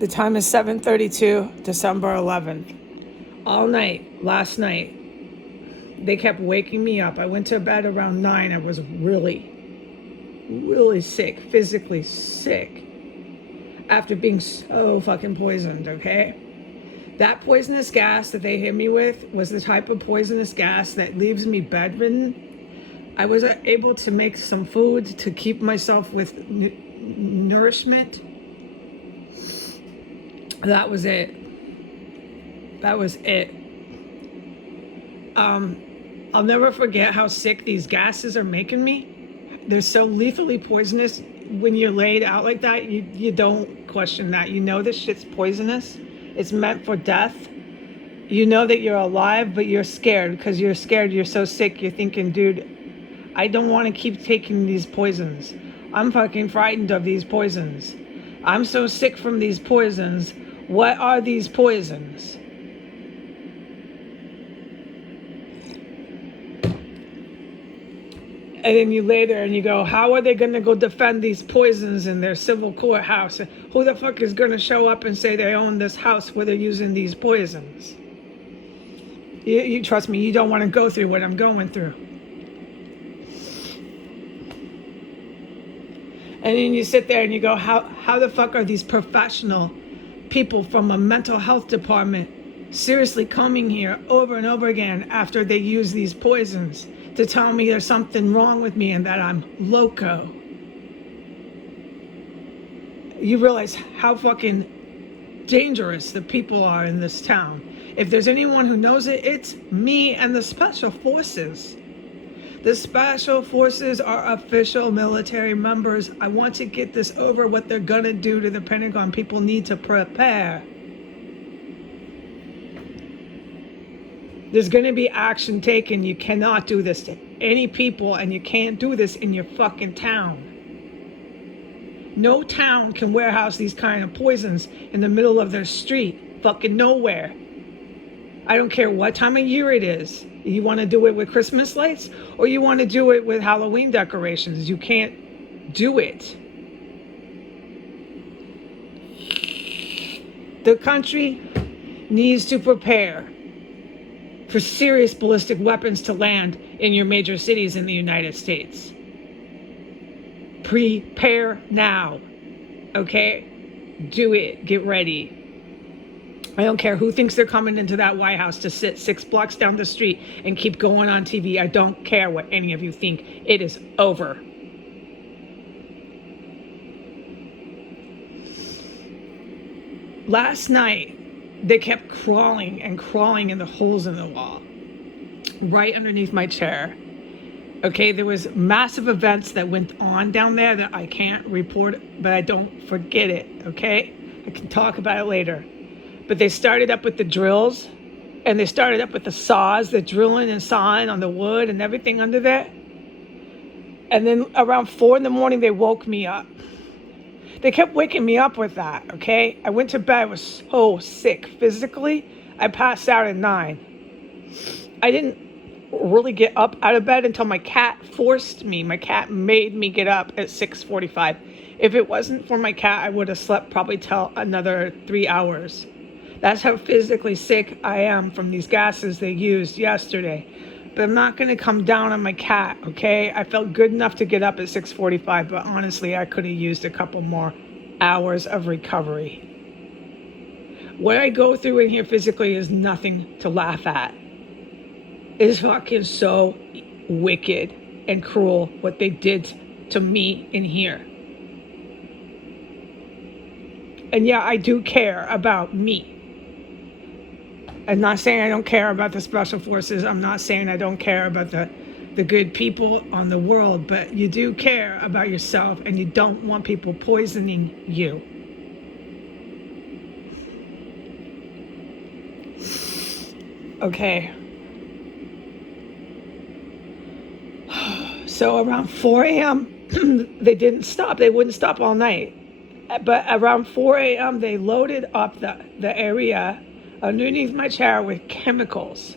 The time is 7:32, December 11th. All night, last night, they kept waking me up. I went to bed around 9. I was really sick, physically sick, after being so fucking poisoned, okay? That poisonous gas that they hit me with was the type of poisonous gas that leaves me bedridden. I was able to make some food to keep myself with nourishment. That was it. I'll never forget how sick these gases are making me. They're so lethally poisonous. When you're laid out like that, you don't question that. You know this shit's poisonous. It's meant for death. You know that you're alive, but you're scared because you're scared. You're so sick. You're thinking, dude, I don't want to keep taking these poisons. I'm fucking frightened of these poisons. I'm so sick from these poisons. What are these poisons? And then you lay there and you go, how are they going to go defend these poisons in their civil courthouse? Who the fuck is going to show up and say they own this house where they're using these poisons? You trust me, you don't want to go through what I'm going through. And then you sit there and you go, how the fuck are these professional people from a mental health department seriously coming here over and over again after they use these poisons to tell me there's something wrong with me and that I'm loco? You realize how fucking dangerous the people are in this town. If there's anyone who knows it, it's me and the special forces. The special forces are official military members. I want to get this over, what they're gonna do to the Pentagon. People need to prepare. There's gonna be action taken. You cannot do this to any people, and you can't do this in your fucking town. No town can warehouse these kind of poisons in the middle of their street. Fucking nowhere. I don't care what time of year it is. You want to do it with Christmas lights or you want to do it with Halloween decorations. You can't do it. The country needs to prepare for serious ballistic weapons to land in your major cities in the United States. Prepare now. Okay? Do it. Get ready. I don't care who thinks they're coming into that White House to sit 6 blocks down the street and keep going on TV. I don't care what any of you think. It is over. Last night, they kept crawling and crawling in the holes in the wall, right underneath my chair. Okay, there was massive events that went on down there that I can't report, but I don't forget it, okay? I can talk about it later. But they started up with the drills, and they started up with the saws, the drilling and sawing on the wood and everything under there. And then around 4 in the morning, they woke me up. They kept waking me up with that, okay? I went to bed, I was so sick physically. I passed out at 9. I didn't really get up out of bed until my cat forced me. My cat made me get up at 6:45. If it wasn't for my cat, I would have slept probably till another 3 hours. That's how physically sick I am from these gases they used yesterday. But I'm not going to come down on my cat, okay? I felt good enough to get up at 6:45, but honestly, I could have used a couple more hours of recovery. What I go through in here physically is nothing to laugh at. It's fucking so wicked and cruel what they did to me in here. And yeah, I do care about me. I'm not saying I don't care about the special forces. I'm not saying I don't care about the good people on the world, but you do care about yourself and you don't want people poisoning you. Okay. So around 4 a.m., they didn't stop. They wouldn't stop all night. But around 4 a.m., they loaded up the area underneath my chair with chemicals.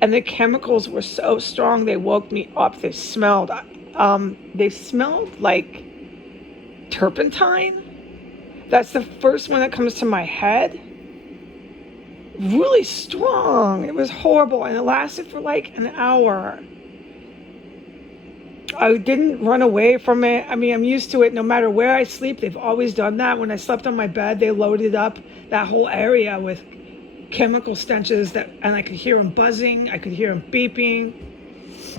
And the chemicals were so strong, they woke me up. They smelled like turpentine. That's the first one that comes to my head. Really strong. It was horrible, and it lasted for like an hour. I didn't run away from it. I mean, I'm used to it. No matter where I sleep, they've always done that. When I slept on my bed, they loaded up that whole area with chemical stenches and I could hear them buzzing. I could hear them beeping.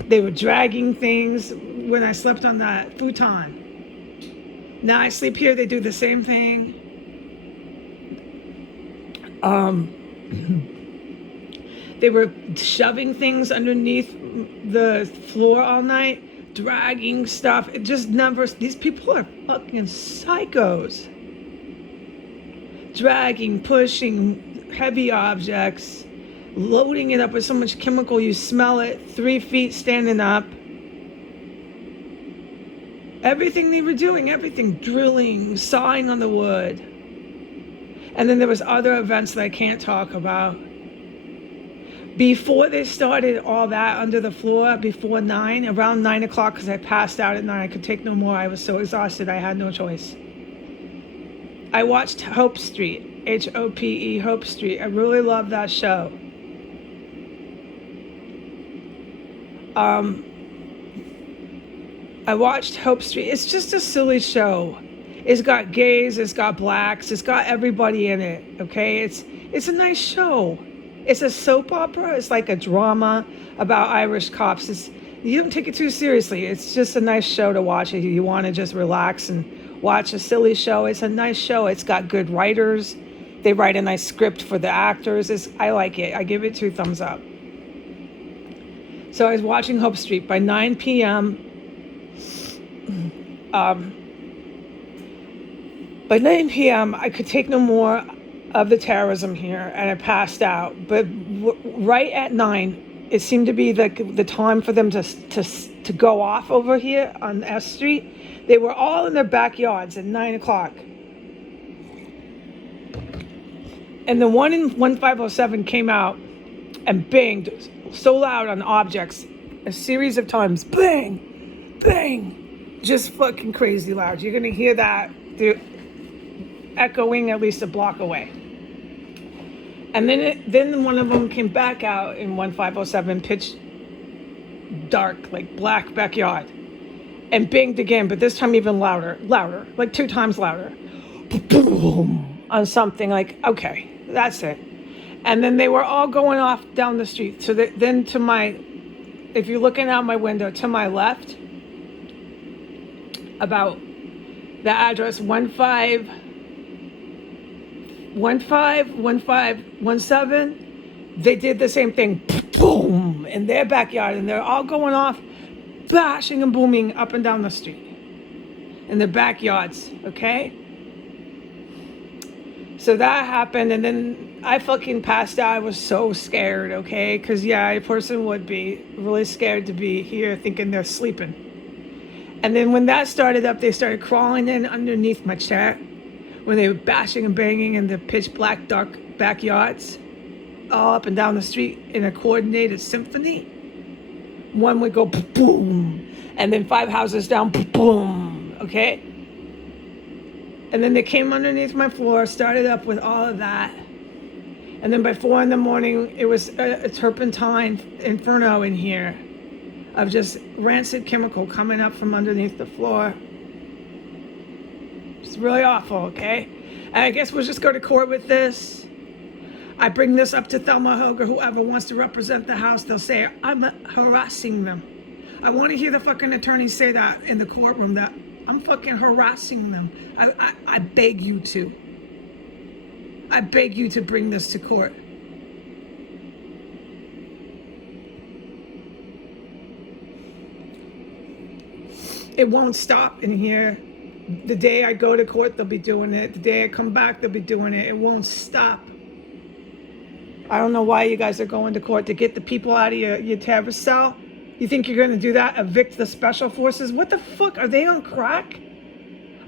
They were dragging things when I slept on that futon. Now I sleep here, they do the same thing. They were shoving things underneath the floor all night, dragging stuff. It just never, these people are fucking psychos. Dragging, pushing heavy objects, loading it up with so much chemical you smell it, 3 feet standing up. Everything they were doing, everything, drilling, sawing on the wood. And then there was other events that I can't talk about. Before they started all that under the floor, before 9, around 9 o'clock, because I passed out at 9, I could take no more. I was so exhausted, I had no choice. I watched Hope Street, H-O-P-E, Hope Street. I really love that show. I watched Hope Street. It's just a silly show. It's got gays, it's got blacks, it's got everybody in it, okay? It's a nice show. It's a soap opera. It's like a drama about Irish cops. You don't take it too seriously. It's just a nice show to watch if you want to just relax and watch a silly show. It's a nice show. It's got good writers. They write a nice script for the actors. I like it. I give it 2 thumbs up. So I was watching Hope Street. By 9 p.m., I could take no more of the terrorism here, and I passed out. But right at 9, it seemed to be the time for them to go off over here on S Street. They were all in their backyards at 9 o'clock. And the one in 1507 came out and banged so loud on objects a series of times. Bang! Bang! Just fucking crazy loud. You're going to hear that echoing at least a block away. And then one of them came back out in 1507, pitch dark, like black backyard, and banged again, but this time even louder, like 2 times louder. Boom! On something like, okay, that's it. And then they were all going off down the street. So then if you're looking out my window, to my left, about the address 1517, they did the same thing, boom, in their backyard, and they're all going off, bashing and booming up and down the street in their backyards, okay? So that happened, and then I fucking passed out. I was so scared, okay? Because, yeah, a person would be really scared to be here thinking they're sleeping. And then when that started up, they started crawling in underneath my chair when they were bashing and banging in the pitch black, dark backyards, all up and down the street in a coordinated symphony. One would go boom, and then 5 houses down, boom, okay? And then they came underneath my floor, started up with all of that. And then by 4 a.m, it was a turpentine inferno in here of just rancid chemical coming up from underneath the floor. It's really awful, okay? And I guess we'll just go to court with this. I bring this up to Thelma Hogue or whoever wants to represent the House. They'll say, I'm harassing them. I want to hear the fucking attorneys say that in the courtroom, that I'm fucking harassing them. I beg you to. I beg you to bring this to court. It won't stop in here. The day I go to court, they'll be doing it. The day I come back, they'll be doing it. It won't stop. I don't know why you guys are going to court, to get the people out of your terrorist cell. You think you're going to do that? Evict the special forces? What the fuck? Are they on crack?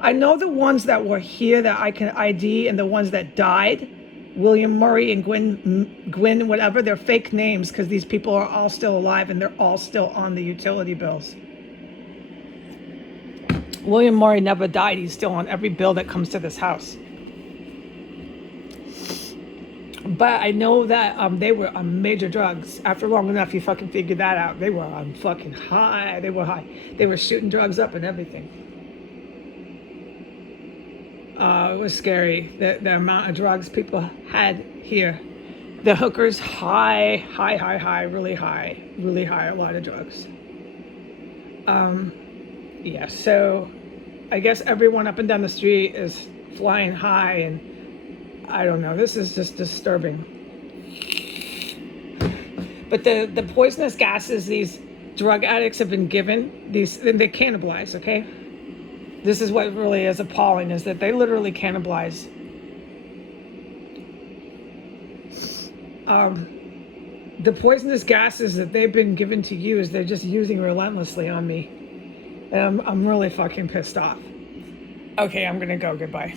I know the ones that were here that I can ID and the ones that died. William Murray and Gwyn, whatever. They're fake names because these people are all still alive and they're all still on the utility bills. William Murray never died. He's still on every bill that comes to this house. But I know that they were on major drugs. After long enough, you fucking figured that out. They were on fucking high. They were high. They were shooting drugs up and everything. It was scary, the amount of drugs people had here. The hookers, high, really high, a lot of drugs. Yeah, so I guess everyone up and down the street is flying high, and I don't know, this is just disturbing. But the poisonous gases these drug addicts have been given, they cannibalize, okay? This is what really is appalling, is that they literally cannibalize. The poisonous gases that they've been given to use, they're just using relentlessly on me. And I'm really fucking pissed off. Okay, I'm gonna go. Goodbye.